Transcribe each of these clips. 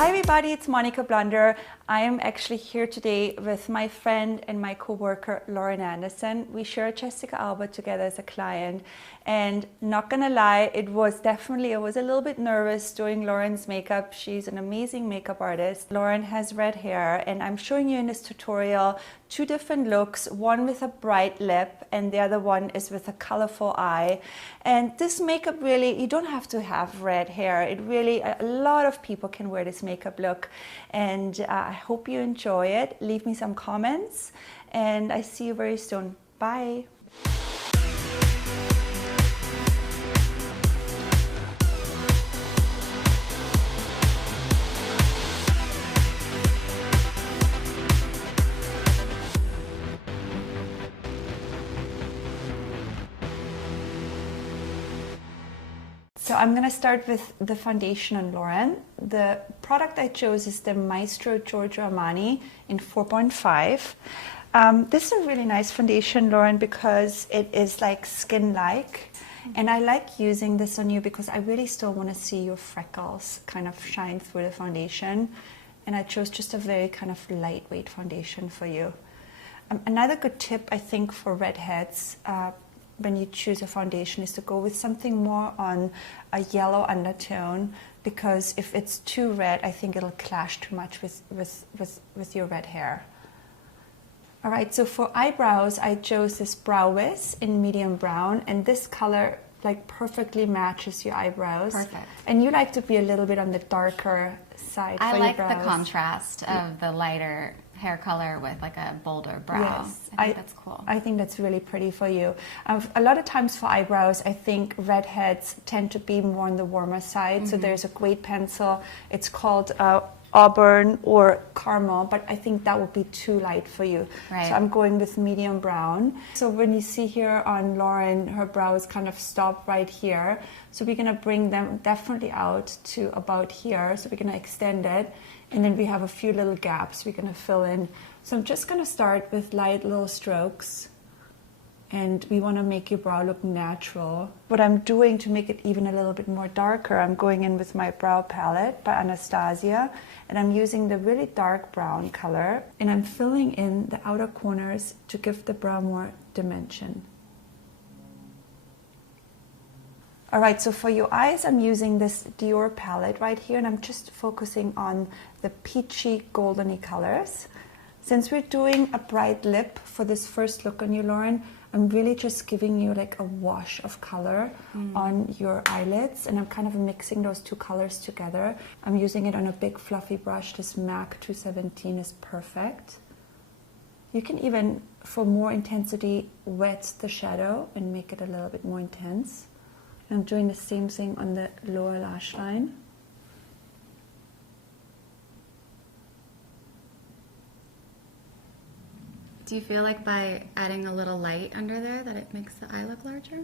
Hi everybody, it's Monica Blunder. I am actually here today with my friend and my co-worker Lauren Anderson. We share Jessica Alba together as a client, and not gonna lie, I was a little bit nervous doing Lauren's makeup. She's an amazing makeup artist. Lauren has red hair, and I'm showing you in this tutorial two different looks, one with a bright lip and the other one is with a colorful eye. And this makeup really, you don't have to have red hair. It really, a lot of people can wear this makeup look, and I hope you enjoy it. Leave me some comments and I see you very soon. Bye. So I'm going to start with the foundation on Lauren. The product I chose is the Maestro Giorgio Armani in 4.5. This is a really nice foundation, Lauren, because it is like skin-like. And I like using this on you because I really still want to see your freckles kind of shine through the foundation. And I chose just a very kind of lightweight foundation for you. Another good tip, I think, for redheads, when you choose a foundation is to go with something more on a yellow undertone, because if it's too red, I think it'll clash too much with your red hair. All right, so for eyebrows, I chose this Brow Wiz in medium brown, and this color like perfectly matches your eyebrows. Perfect. And you like to be a little bit on the darker side for your brows. I like the contrast of the lighter hair color with like a bolder brow. Yes, I think that's cool. I think that's really pretty for you. A lot of times for eyebrows, I think redheads tend to be more on the warmer side. So there's a great pencil. It's called Auburn or Caramel, but I think that would be too light for you. Right. So I'm going with medium brown. So when you see here on Lauren, her brows kind of stop right here. So we're gonna bring them definitely out to about here. So we're gonna extend it. And then we have a few little gaps we're gonna fill in. So I'm just gonna start with light little strokes. And we wanna make your brow look natural. What I'm doing to make it even a little bit more darker, I'm going in with my brow palette by Anastasia. And I'm using the really dark brown color. And I'm filling in the outer corners to give the brow more dimension. All right, so for your eyes, I'm using this Dior palette right here, and I'm just focusing on the peachy, goldeny colors. Since we're doing a bright lip for this first look on you, Lauren, I'm really just giving you like a wash of color on your eyelids, and I'm kind of mixing those two colors together. I'm using it on a big fluffy brush. This MAC 217 is perfect. You can even, for more intensity, wet the shadow and make it a little bit more intense. I'm doing the same thing on the lower lash line. Do you feel like by adding a little light under there that it makes the eye look larger?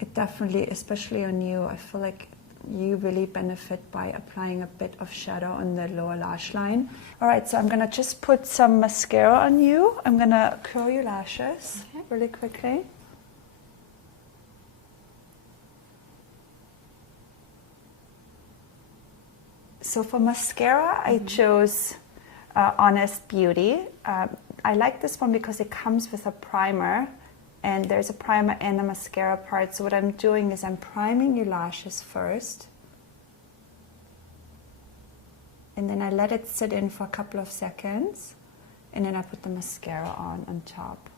It definitely, especially on you, I feel like you really benefit by applying a bit of shadow on the lower lash line. All right, so I'm gonna just put some mascara on you. I'm gonna curl your lashes really quickly. So for mascara, I chose Honest Beauty. I like this one because it comes with a primer, and there's a primer and a mascara part. So what I'm doing is I'm priming your lashes first, and then I let it sit in for a couple of seconds, and then I put the mascara on top.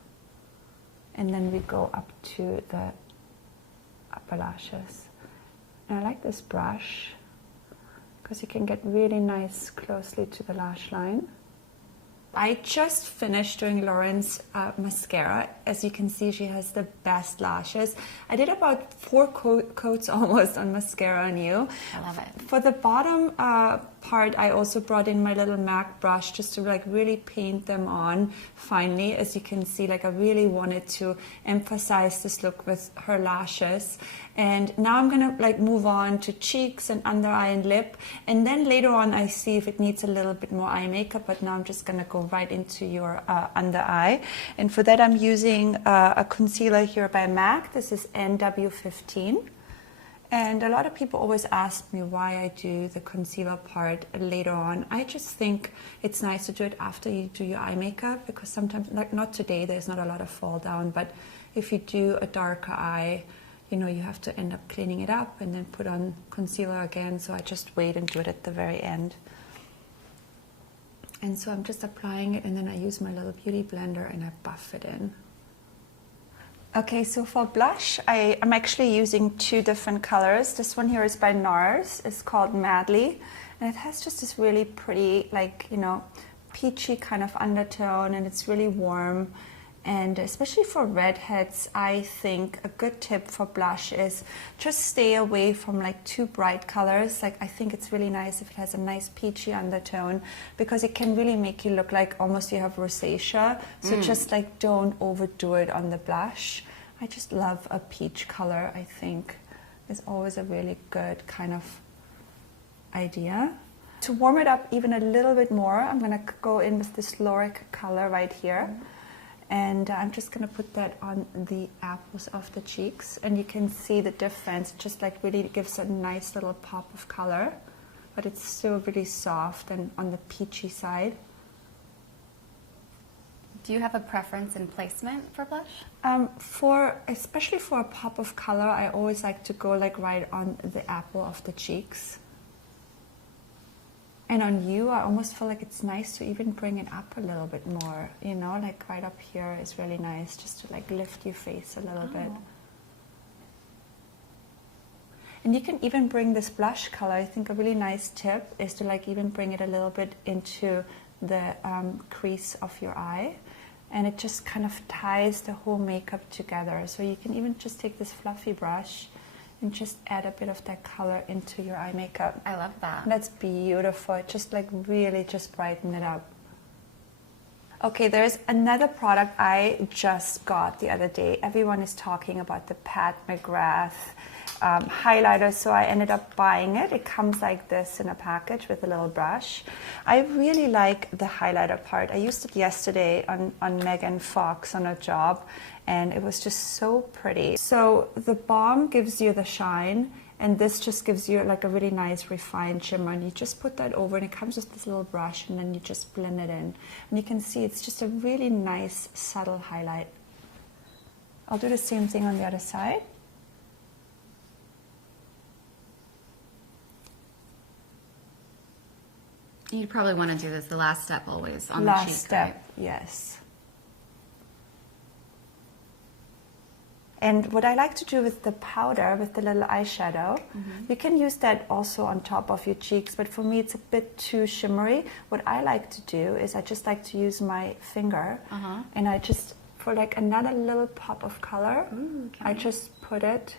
And then we go up to the upper lashes. And I like this brush, because you can get really nice closely to the lash line. I just finished doing Lauren's mascara. As you can see, she has the best lashes. I did about 4 coats almost on mascara on you. I love it. For the bottom part, I also brought in my little MAC brush just to like really paint them on finely. As you can see, like I really wanted to emphasize this look with her lashes. And now I'm gonna like move on to cheeks and under eye and lip, and then later on I see if it needs a little bit more eye makeup, but now I'm just gonna go right into your under eye. And for that I'm using a concealer here by MAC. This is NW15, And a lot of people always ask me why I do the concealer part later on. I just think it's nice to do it after you do your eye makeup, because sometimes, like not today, there's not a lot of fall down, but if you do a darker eye, you know, you have to end up cleaning it up and then put on concealer again. So I just wait and do it at the very end. And so I'm just applying it, and then I use my little beauty blender and I buff it in. Okay, so for blush, I'm actually using two different colors. This one here is by NARS. It's called Madly, and it has just this really pretty, like, you know, peachy kind of undertone, and it's really warm. And especially for redheads, I think a good tip for blush is just stay away from like too bright colors. Like, I think it's really nice if it has a nice peachy undertone, because it can really make you look like almost you have rosacea. So just like don't overdo it on the blush. I just love a peach color. I think is always a really good kind of idea. To warm it up even a little bit more, I'm gonna go in with this Lorac color right here. And I'm just going to put that on the apples of the cheeks. And you can see the difference. It just like really gives a nice little pop of color. But it's still really soft and on the peachy side. Do you have a preference in placement for blush? Especially for a pop of color, I always like to go like right on the apple of the cheeks. And on you, I almost feel like it's nice to even bring it up a little bit more, you know, like right up here is really nice, just to like lift your face a little bit. And you can even bring this blush color. I think a really nice tip is to like even bring it a little bit into the crease of your eye. And it just kind of ties the whole makeup together. So you can even just take this fluffy brush and just add a bit of that color into your eye makeup. I love that. That's beautiful. It just like really just brighten it up. Okay, there's another product I just got the other day. Everyone is talking about the Pat McGrath highlighter, so I ended up buying it. It comes like this in a package with a little brush. I really like the highlighter part. I used it yesterday on Megan Fox on a job, and it was just so pretty. So the balm gives you the shine, and this just gives you like a really nice refined shimmer, and you just put that over, and it comes with this little brush, and then you just blend it in. And you can see it's just a really nice subtle highlight. I'll do the same thing on the other side. You'd probably want to do this the last step always on Last the cheek, step, right? yes. And what I like to do with the powder, with the little eyeshadow, you can use that also on top of your cheeks, but for me it's a bit too shimmery. What I like to do is I just like to use my finger, and I just, for like another little pop of color, I just put it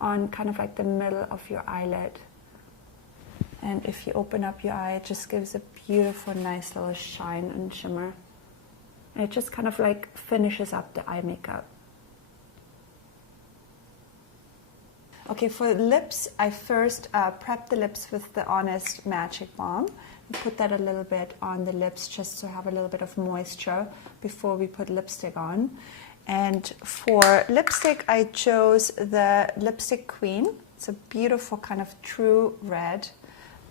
on kind of like the middle of your eyelid. And if you open up your eye, it just gives a beautiful, nice little shine and shimmer. And it just kind of like finishes up the eye makeup. Okay, for lips, I first prep the lips with the Honest Magic Balm. We put that a little bit on the lips just to have a little bit of moisture before we put lipstick on. And for lipstick, I chose the Lipstick Queen. It's a beautiful kind of true red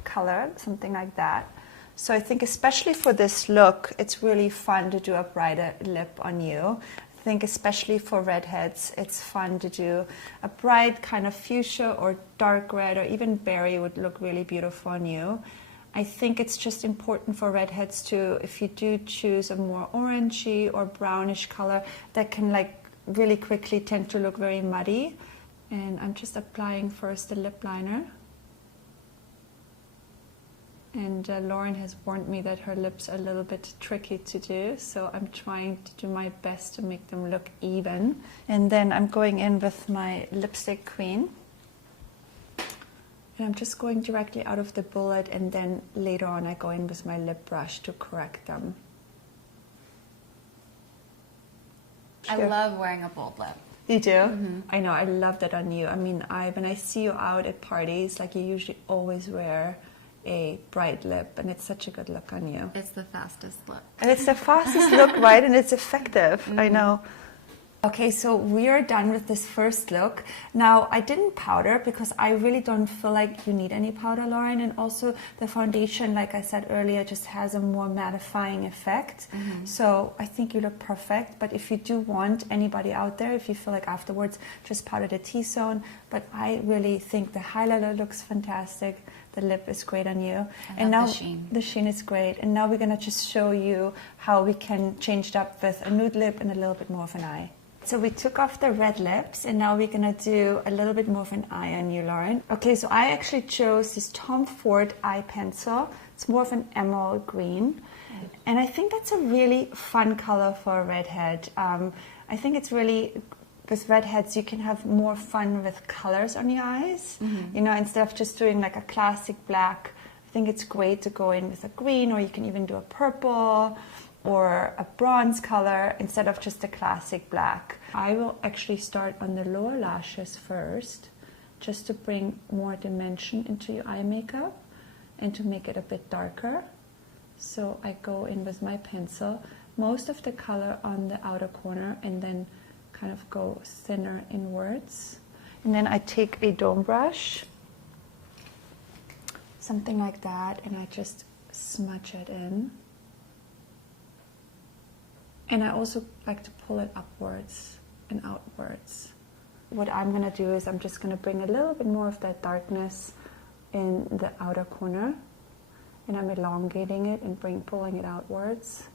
color, something like that. So I think especially for this look, it's really fun to do a brighter lip on you. I think especially for redheads, it's fun to do a bright kind of fuchsia or dark red, or even berry would look really beautiful on you. I think it's just important for redheads to, if you do choose a more orangey or brownish color, that can like really quickly tend to look very muddy. And I'm just applying first the lip liner. And Lauren has warned me that her lips are a little bit tricky to do, so I'm trying to do my best to make them look even. And then I'm going in with my Lipstick Queen. And I'm just going directly out of the bullet, and then later on I go in with my lip brush to correct them. I love wearing a bold lip. You do? I know, I love that on you. I mean, when I see you out at parties, like you usually always wear a bright lip, and it's such a good look on you. It's the fastest look. And it's the fastest look, right? And it's effective. I know. Okay, so we are done with this first look. Now, I didn't powder because I really don't feel like you need any powder, Lauren. And also the foundation, like I said earlier, just has a more mattifying effect. So I think you look perfect. But if you do want anybody out there, if you feel like afterwards, just powder the T-zone. But I really think the highlighter looks fantastic. The lip is great on you. And now the sheen. The sheen is great. And now we're going to just show you how we can change it up with a nude lip and a little bit more of an eye. So we took off the red lips and now we're going to do a little bit more of an eye on you, Lauren. Okay, so I actually chose this Tom Ford eye pencil. It's more of an emerald green. And I think that's a really fun color for a redhead. I think it's really, with redheads, you can have more fun with colors on your eyes. You know, instead of just doing like a classic black, I think it's great to go in with a green, or you can even do a purple or a bronze color instead of just a classic black. I will actually start on the lower lashes first, just to bring more dimension into your eye makeup and to make it a bit darker. So I go in with my pencil, most of the color on the outer corner, and then kind of go thinner inwards. And then I take a dome brush, something like that, and I just smudge it in. And I also like to pull it upwards and outwards. What I'm going to do is I'm just going to bring a little bit more of that darkness in the outer corner. And I'm elongating it and pulling it outwards.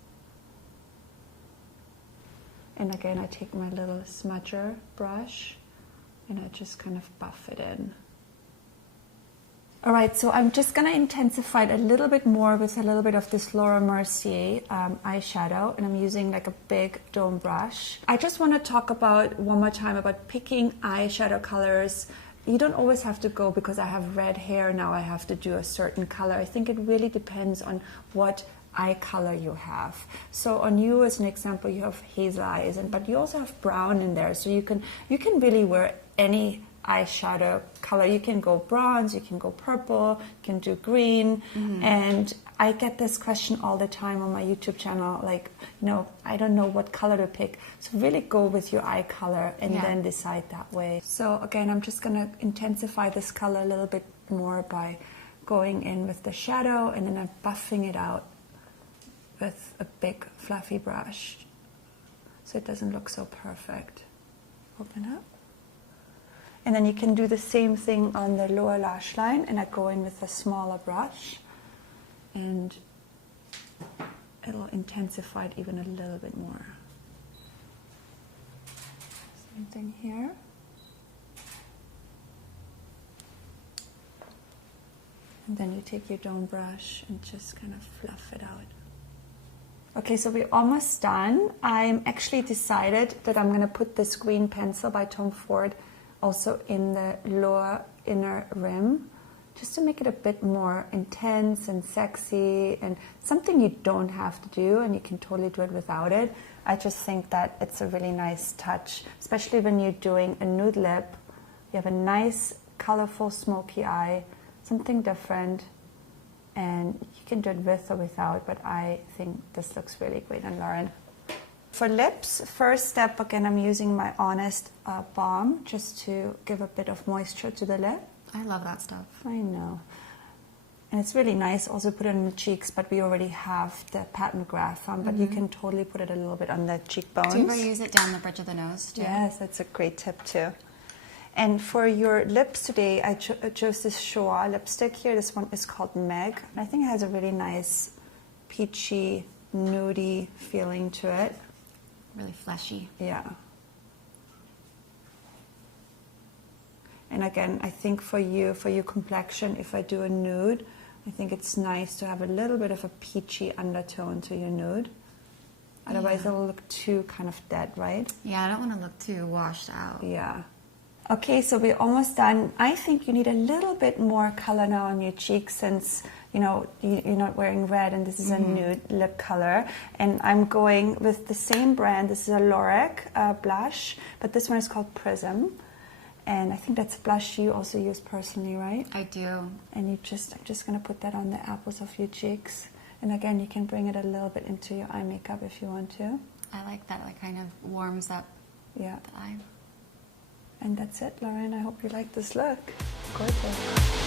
And again, I take my little smudger brush and I just kind of buff it in. All right, so I'm just going to intensify it a little bit more with a little bit of this Laura Mercier eyeshadow, and I'm using like a big dome brush. I just want to talk about one more time about picking eyeshadow colors. You don't always have to go, because I have red hair now, I have to do a certain color. I think it really depends on what eye color you have. So on you, as an example, you have hazel eyes, but you also have brown in there, so you can really wear any eyeshadow color. You can go bronze, you can go purple, you can do green. And I get this question all the time on my YouTube channel, like, you know, I don't know what color to pick. So really go with your eye color and then decide that way. So again, I'm just gonna intensify this color a little bit more by going in with the shadow, and then I'm buffing it out with a big fluffy brush so it doesn't look so perfect. Open up. And then you can do the same thing on the lower lash line, and I go in with a smaller brush and it'll intensify it even a little bit more. Same thing here. And then you take your dome brush and just kind of fluff it out. Okay, so we're almost done. I'm actually decided that I'm going to put this green pencil by Tom Ford also in the lower inner rim, just to make it a bit more intense and sexy, and something you don't have to do, and you can totally do it without it. I just think that it's a really nice touch, especially when you're doing a nude lip. You have a nice, colorful, smoky eye, something different, and you can do it with or without, but I think this looks really great on Lauren. For lips, first step, again, I'm using my Honest balm just to give a bit of moisture to the lip. I love that stuff. I know. And it's really nice also put it on the cheeks, but we already have the patent graph on, but you can totally put it a little bit on the cheekbones. Do you ever use it down the bridge of the nose too? Yes, that's a great tip too. And for your lips today, I chose this Showa lipstick here. This one is called Meg. I think it has a really nice peachy, nudie feeling to it. Really fleshy. Yeah. And again, I think for you, for your complexion, if I do a nude, I think it's nice to have a little bit of a peachy undertone to your nude. Otherwise, it'll look too kind of dead, right? Yeah, I don't want to look too washed out. Yeah. Okay, so we're almost done. I think you need a little bit more color now on your cheeks, since, you know, you're not wearing red and this is a nude lip color. And I'm going with the same brand. This is a Lorac blush, but this one is called Prism. And I think that's a blush you also use personally, right? I do. And I'm just going to put that on the apples of your cheeks. And again, you can bring it a little bit into your eye makeup if you want to. I like that. It kind of warms up Yeah. the eye. And that's it, Lauren. I hope you like this look. Gorgeous.